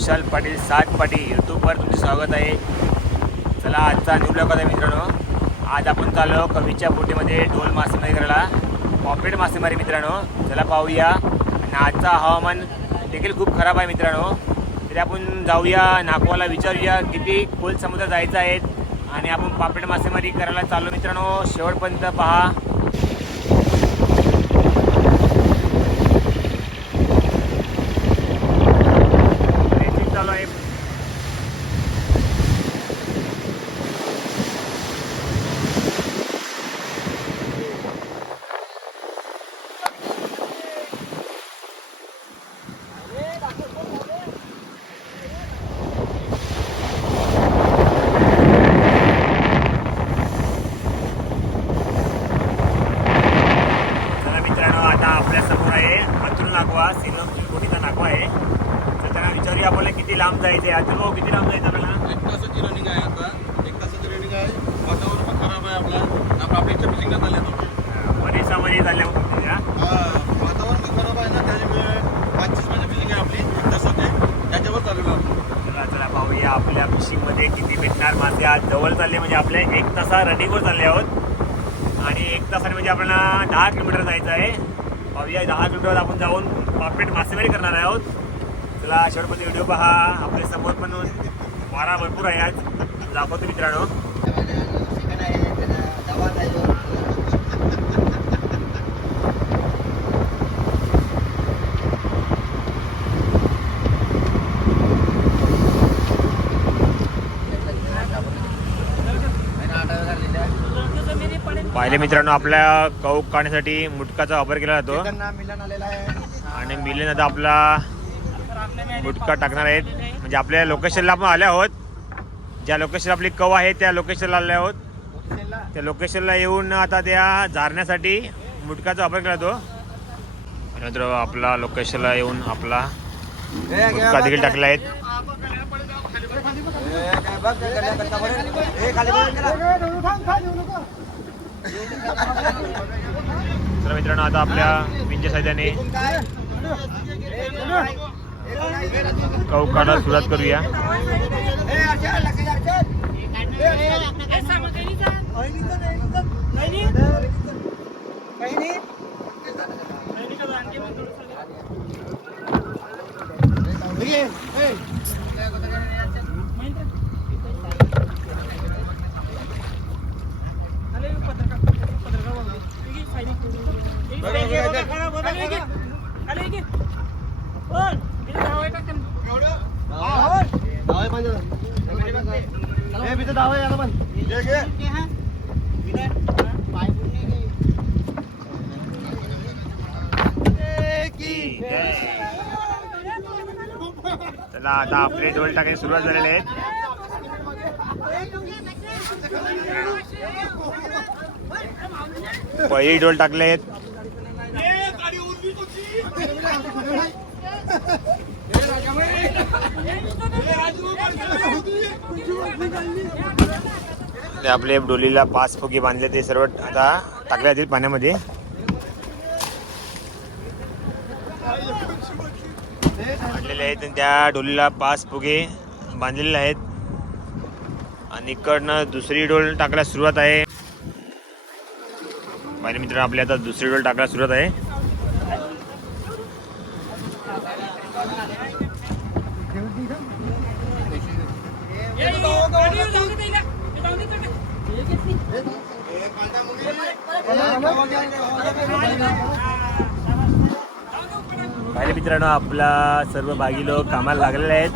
विशाल पाटील सात पाटील यूट्यूबवर तुमचे स्वागत आहे. चला आजचा न्यू ब्लॉग आहे मित्रांनो. आज आपण चाललो कवीच्या बोटीमध्ये ढोल मासेमारी करायला. पॉपलेट मासेमारी मित्रांनो. चला पाहूया. आणि आजचा हवामान देखील खूप खराब आहे मित्रांनो. तरी आपण जाऊया नागपूरला विचारूया किती खोल समुद्र जायचं आहे. आणि आपण पापलेट मासेमारी करायला चाललो मित्रांनो. शेवटपर्यंत पहा. नागवा सिनोची कोणीचा नागवा आहे. तर त्यांना विचारूया आपल्याला किती लांब जायचं आहे. अतुल भाऊ किती लांब जायचं आपल्याला? एक तासाची रनिंग आहे आता. एक तासाची रनिंग आहे. वातावरण पण खराब आहे आपला. आपण आपल्या इच्छा फिशिंगला चालल्या मग त्या वातावरण पण खराब आहे ना. त्याच्यामुळे पंचवीस मिनिट फिशिंग आहे आपली. एक तासाची त्याच्यावर चाललेलो आपण. चला चला पाहूया आपल्या फिशिंगमध्ये किती भेटणार. मासे आज जवळ चालले म्हणजे आपल्या एक तासा रनिंगवर चालले आहोत. आणि एक तासाने म्हणजे आपल्याला दहा किलोमीटर जायचं आहे. पाहूया दहा किलोमीटर आपण जाऊन पापेट मासेमारी करणार आहोत. तुला शेवटमध्ये व्हिडिओ पहा. आपल्यासमोर पण वारा भरपूर आहे आज. दाखवतो मित्रांनो. पाहिले मित्रांनो आपल्या कौक काढण्यासाठी मुटकाचा वापर केला जातो. मिलन आणि मिलिंद आता आपला मुटका टाकणार आहेत. म्हणजे आपल्या लोकेशनला आपण आले आहोत. ज्या लोकेशन आपली कव आहे त्या लोकेशनला आले आहोत. त्या लोकेशनला येऊन आता त्या झारण्यासाठी मुटकाचा वापर केला जातो. आणि मित्र आपला लोकेशनला येऊन आपला मुटका देखील टाकला आहेत. तर मित्रांनो आता आपल्या विंजे साह्याने कौकाला सुरुवात करूया चला आता आपले डोल टाकायला सुरुवात झालेले आहेत पहिली डोल टाकले आहेत ते आपले डोलीला पाच फुगे बांधले ते सर्व आता टाकल्या जातील पाण्यामध्ये. बांधलेले आहेत आणि त्या डोलीला पाच फुगे बांधलेले आहेत. आणि इकडनं दुसरी डोल टाकायला सुरुवात आहे. पहिले मित्रांनो आपली आता दुसरी डोल टाकायला सुरुवात आहे. पहिले मित्रांनो आपला सर्व भागी लोक कामाला लागलेले आहेत.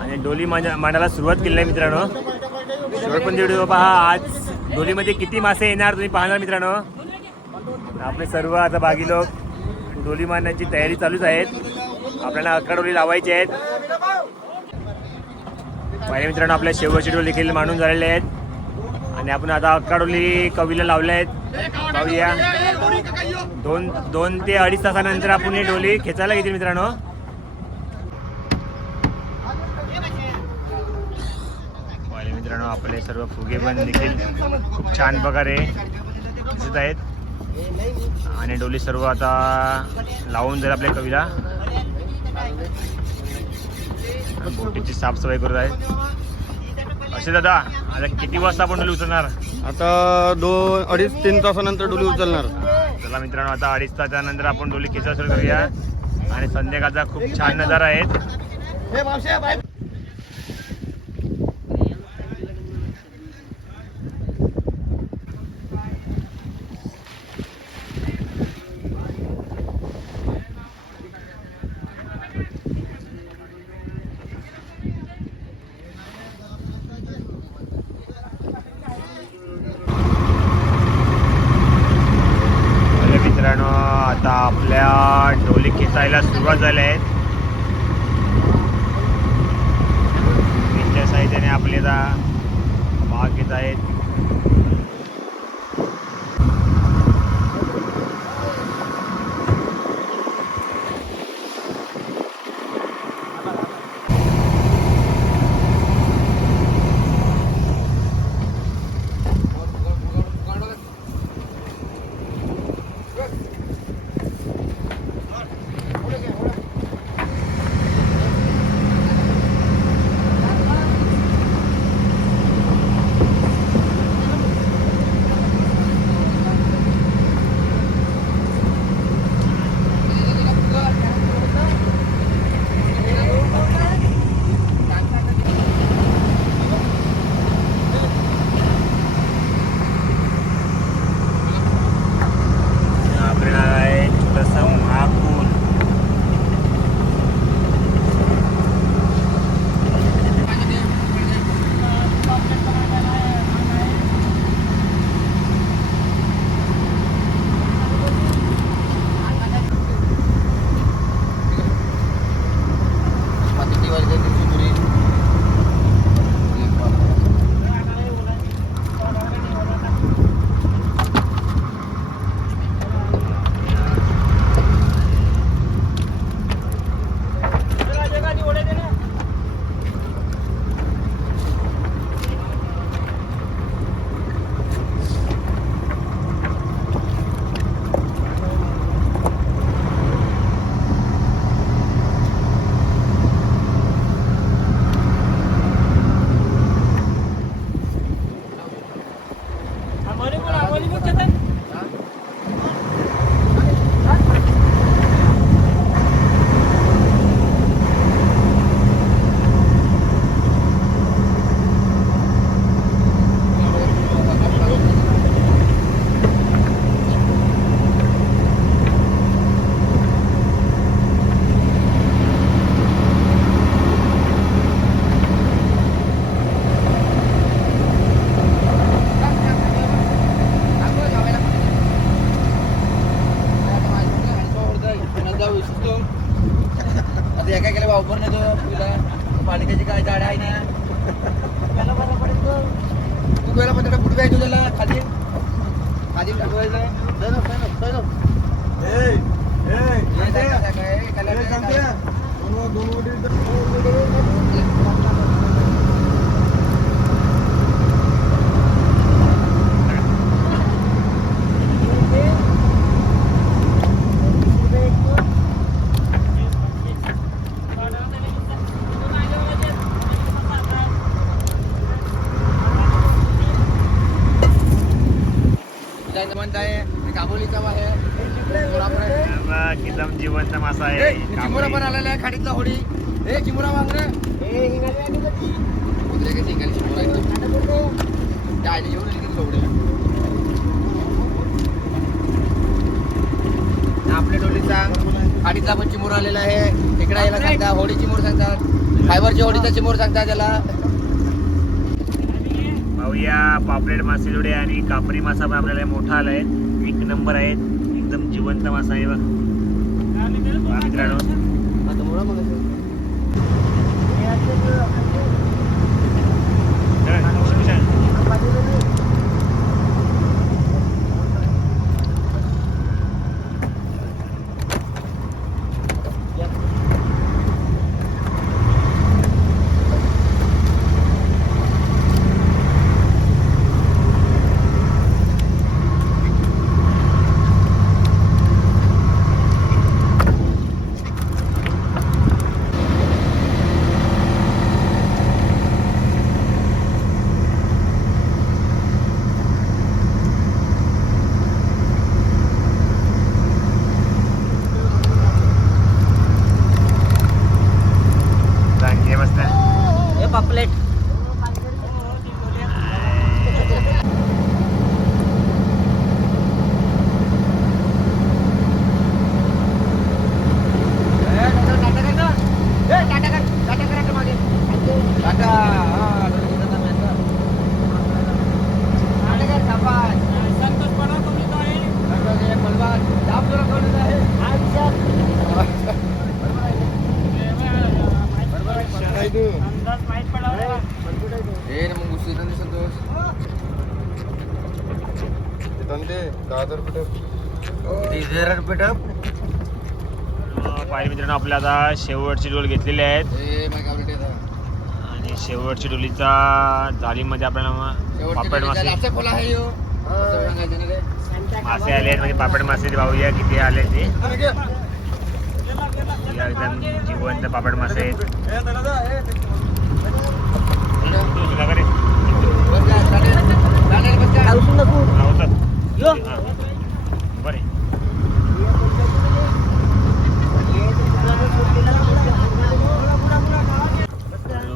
आणि डोली मांडायला सुरुवात केली आहे मित्रांनो. शेवटपर्यंत व्हिडिओ पहा. आज डोलीमध्ये किती मासे येणार तुम्ही पाहणार मित्रांनो. आपले सर्व आता बागी लोक डोली मारण्याची तयारी चालूच आहेत. आपल्याला अकरा डोली लावायची आहेत. पहिले मित्रांनो आपल्या शेवटची डोली देखील मांडून झालेले आहेत. आणि आपण आता अकाडोली कवीला लावल्या आहेत. पाहूया. दोन दोन ते अडीच तासानंतर आपण ही डोली खेचायला घेतील मित्रांनो. पहिले मित्रांनो आपले सर्व फुगे पण देखील खूप छान प्रकारे दिसत आहेत. आणि डोली सर्व आता लावून जाईल आपल्या कवीला. बोटीची साफसफाई करत आहेत. असे दादा आता किती वाजता आपण डोली उचलणार? आता दोन अडीच तीन तासानंतर डोली उचलणार. चला मित्रांनो आता अडीच तासानंतर आपण डोली खेचा सुरू करूया. आणि संध्याकाळचा खूप छान नजारा आहेत अरे मित्रांनो आता आपल्या जायला सुरुवात झाल्या आहेत त्यांच्या साहित्याने आपले आता भाग घेत आहेत. पहिला पण पुढे जायचो त्याला खाली? खाली म्हणत आहे काबोलीचा आहे चिमुरा पण आहे. बघ, एकदम जिवंत मासा आहे. ए, चिमुरा पण आलेला आहे खाडीतला होडी ए चिमुरा मागणे कुत्रे काही निघाली चिमुरा इथं. त्या आईने येऊन आली की तुला उड्या. हा आपल्या डोलीचा खाडीचा पण चिमूर आलेला आहे. इकडे याला सांगतात होडी चिमूर सांगतात. फायबरच्या होडीचा चिमूर सांगतात त्याला पाहूया पापलेट मासे जोडे आणि कापरी मासा पण आपल्याला मोठा आलाय. एक नंबर आहे एकदम जिवंत मासा आहे बघ. पहा मित्रांनो मग पाहिजे मित्रांनो आपल्या आता शेवटची डोल घेतलेले आहेत. आणि शेवटची डोलीचा जाळीमध्ये आपल्याला पापड मासे. मासे आले आहेत म्हणजे पापड मासे पाहूया किती आले ते. एकदम जिवंत पापड मासे. आहेत. बरे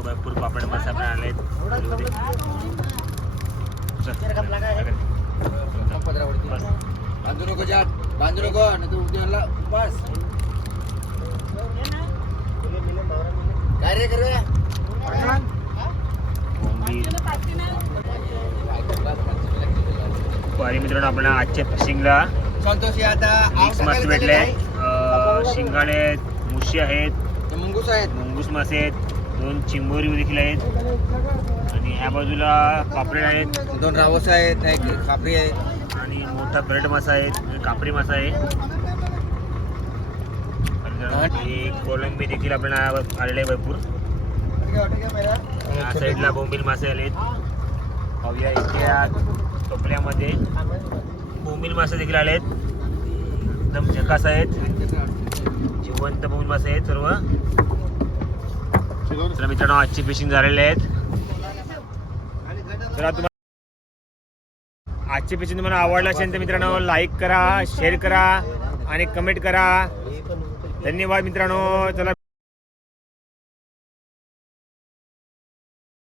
भरपूर पापड मासे बांधू नको जात. बांधू नको. नाही तर उद्याला बस काय रे करूया पारी मित्रांनो आपण आजच्या फिशिंगला संतोष आता मिक्स मासे भेटले आहेत. मुशी आहेत. मुंगूस आहेत. मुंगूस मासे आहेत. दोन चिंबोरी देखील आहेत. आणि ह्या बाजूला पापलेट आहेत. दोन रावस आहेत एक खापरी आहे. आणि मोठा ब्रेड मासा आहे. कापरी मासा आहे. आणि कोलंबी देखील आपल्याला आलेले आहे भरपूर. या साईडला बोंबील मासे आले आहेत टोपल्यामध्ये बोंबील मासे देखील आले आहेत एकदम झकास आहेत. जिवंत बोंबील मासे आहेत सर्व. तर मित्रांनो आजची फिशिंग झालेले आहेत. तर तुम्हाला आजची फिशिंग तुम्हाला आवडला असेल तर मित्रांनो लाईक करा शेअर करा आणि कमेंट करा. धन्यवाद मित्रांनो. चला